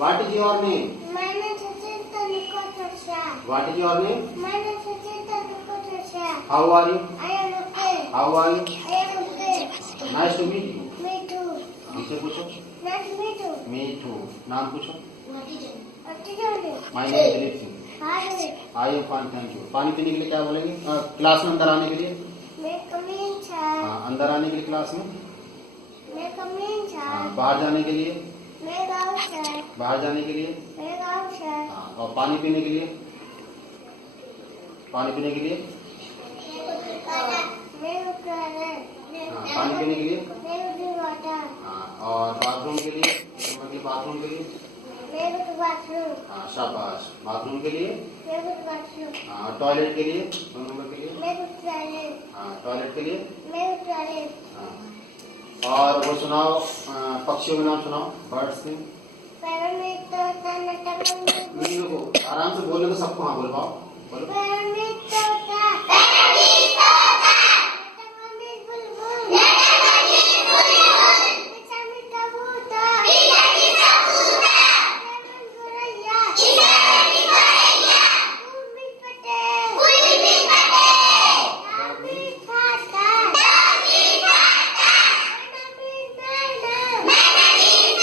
What is your name? My name is Suchita Nikotasha. What is your name? My name is Suchita Nikotasha. How are you? I am okay. How are you? I am okay. Nice to meet you. Me too. इसे पूछो. Nice to meet you. Me too. नाम पूछो. What is your name? My name is Dilip Singh. How are you? I am fine, thank you. पानी पीने के लिए क्या बोलेंगे? क्लास में अंदर आने के लिए? मैं कमीन था. हाँ, अंदर आने के लिए क्लास में? मैं कमीन था. हाँ, बाहर जाने के लिए? मैं गाँव था. बाहर जाने के लिए? मैं गाँव था. हाँ, और पानी पीने के लिए? पानी पीने के लिए? मैं उतरा. हाँ, पानी पीने के लिए? मैं उतरा. हाँ, और बाथरूम के लिए? मतलब बाथरूम के लिए? मैं उतरा बाथरूम. हाँ, शाबाश. बाथरूम के लिए? मैं उतरा बाथरूम. हाँ, टॉयलेट के लिए? 2 नंबर के लिए? मैं उतरा. हाँ, टॉयलेट के लिए? मैं उतरा. हाँ. और वो सुनाओ, पक्षियों के नाम सुनाओ, बर्ड्स के. पैरामीट तोता नटमंगी. देखो आराम से बोलने तो सबको हाँ बोल पाओ. बोलो. पैरामीट तोता. पैरामीट तोता. नटमंगी बुलबुल. नटमंगी बुलबुल. मिठामी कबूतर. मिठामी कबूतर. पैरामीट गोरैया. पैरामीट गोरैया. कुलमीट पटेल. कुलमीट पटेल. नामीट खाता. नामीट खाता. नामीट मैडम. नामीट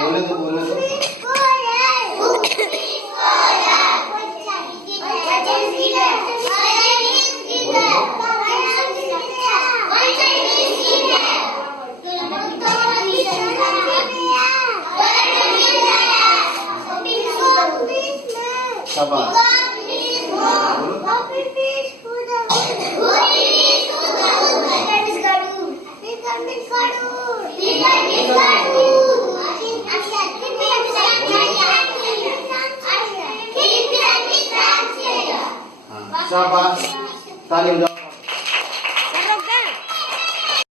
बोले तो बोले तो. शाबाश. शाबाश. ताली बजाओ.